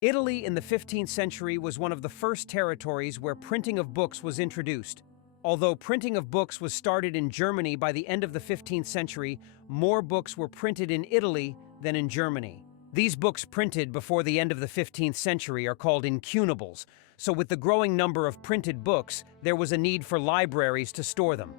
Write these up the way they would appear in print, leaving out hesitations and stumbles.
Italy in the 15th century was one of the first territories where printing of books was introduced. Although printing of books was started in Germany by the end of the 15th century, more books were printed in Italy than in Germany. These books printed before the end of the 15th century are called incunables, so with the growing number of printed books, there was a need for libraries to store them.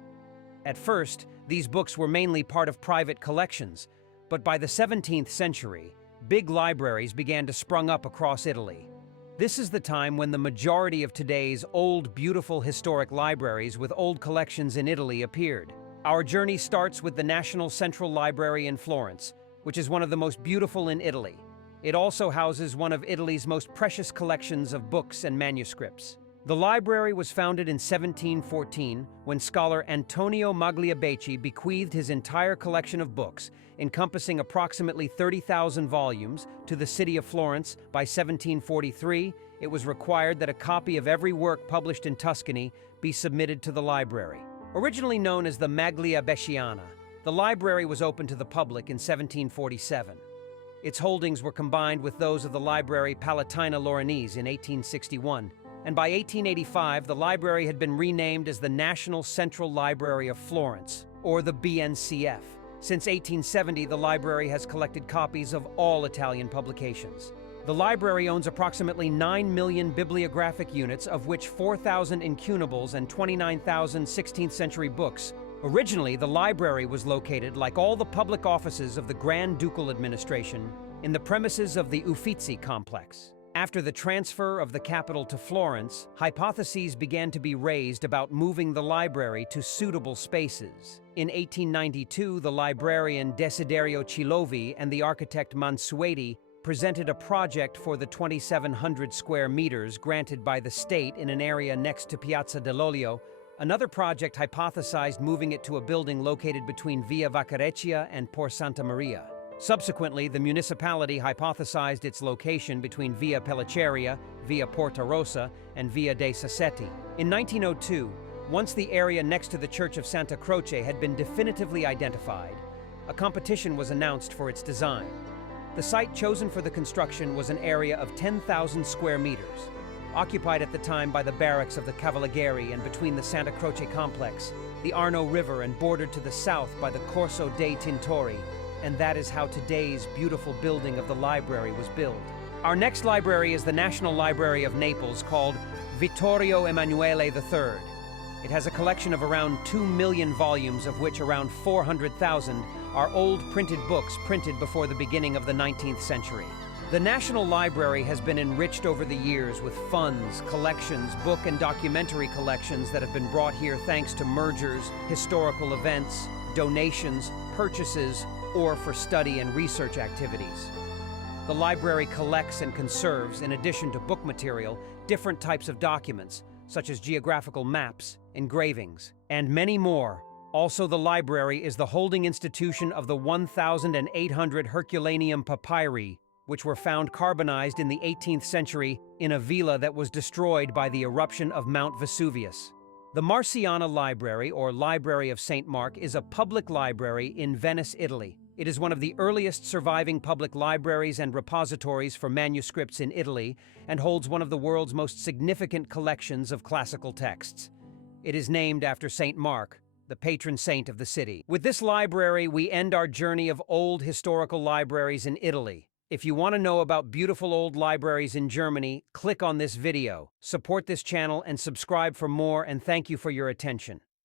At first, these books were mainly part of private collections, but by the 17th century, big libraries began to sprung up across Italy. This is the time when the majority of today's old, beautiful historic libraries with old collections in Italy appeared. Our journey starts with the National Central Library in Florence, which is one of the most beautiful in Italy. It also houses one of Italy's most precious collections of books and manuscripts. The library was founded in 1714 when scholar Antonio Magliabechi bequeathed his entire collection of books, encompassing approximately 30,000 volumes, to the city of Florence. By 1743, it was required that a copy of every work published in Tuscany be submitted to the library. Originally known as the Magliabeciana, the library was opened to the public in 1747. Its holdings were combined with those of the Library Palatina Lorenese in 1861. And by 1885, the library had been renamed as the National Central Library of Florence, or the BNCF. Since 1870, the library has collected copies of all Italian publications. The library owns approximately 9 million bibliographic units, of which 4,000 incunables and 29,000 16th century books. Originally, the library was located, like all the public offices of the Grand Ducal administration, in the premises of the Uffizi complex. After the transfer of the capital to Florence, hypotheses began to be raised about moving the library to suitable spaces. In 1892, the librarian Desiderio Cilovi and the architect Mansueti presented a project for the 2,700 square meters granted by the state in an area next to Piazza dell'Olio. Another project hypothesized moving it to a building located between Via Vaccareccia and Por Santa Maria. Subsequently, the municipality hypothesized its location between Via Pelliceria, Via Porta Rossa, and Via dei Sassetti. In 1902, once the area next to the Church of Santa Croce had been definitively identified, a competition was announced for its design. The site chosen for the construction was an area of 10,000 square meters, occupied at the time by the barracks of the Cavalieri and between the Santa Croce complex, the Arno River, and bordered to the south by the Corso dei Tintori. And that is how today's beautiful building of the library was built. Our next library is the National Library of Naples, called Vittorio Emanuele III. It has a collection of around 2 million volumes, of which around 400,000 are old printed books printed before the beginning of the 19th century. The National Library has been enriched over the years with funds, collections, book and documentary collections that have been brought here thanks to mergers, historical events, donations, purchases, or for study and research activities. The library collects and conserves, in addition to book material, different types of documents, such as geographical maps, engravings, and many more. Also, the library is the holding institution of the 1,800 Herculaneum papyri, which were found carbonized in the 18th century in a villa that was destroyed by the eruption of Mount Vesuvius. The Marciana Library, or Library of St. Mark, is a public library in Venice, Italy. It is one of the earliest surviving public libraries and repositories for manuscripts in Italy and holds one of the world's most significant collections of classical texts. It is named after St. Mark, the patron saint of the city. With this library, we end our journey of old historical libraries in Italy. If you want to know about beautiful old libraries in Germany, click on this video. Support this channel and subscribe for more, and thank you for your attention.